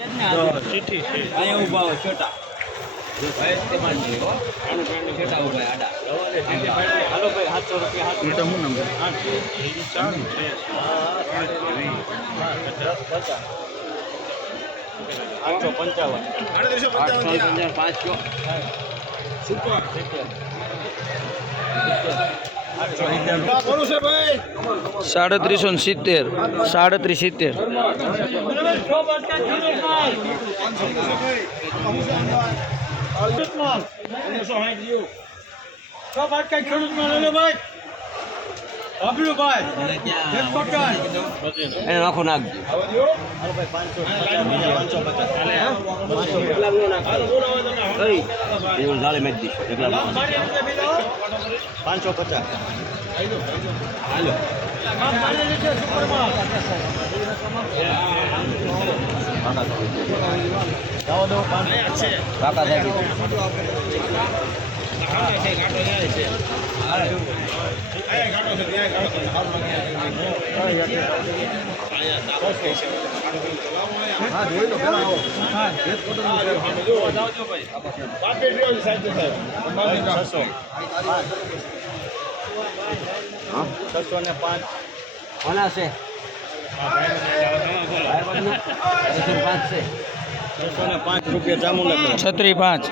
ચીઠી છે અહીંયા ઊભા હોય છોટા ભાઈ તેમાં જ નહીં હો છોટા ઊભા આડા હાલો ભાઈ 700 રૂપિયા મોટા શું નામ છે ચાલુ છે 855 3770 3770 નાખો નાખજો મેં દીધું 550 હાલો કાકા કોના છે 5 રૂપિયા જામુ લખો 35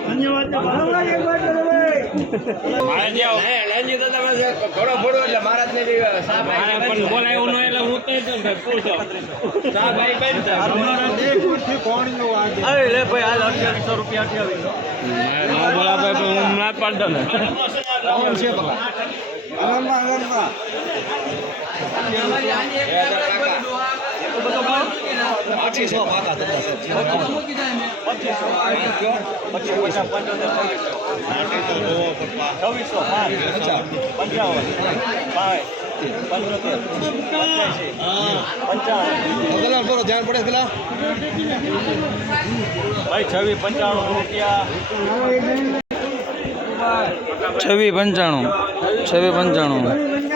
ધ્યાન પડે પેલા ભાઈ 2695 રૂપિયા 2695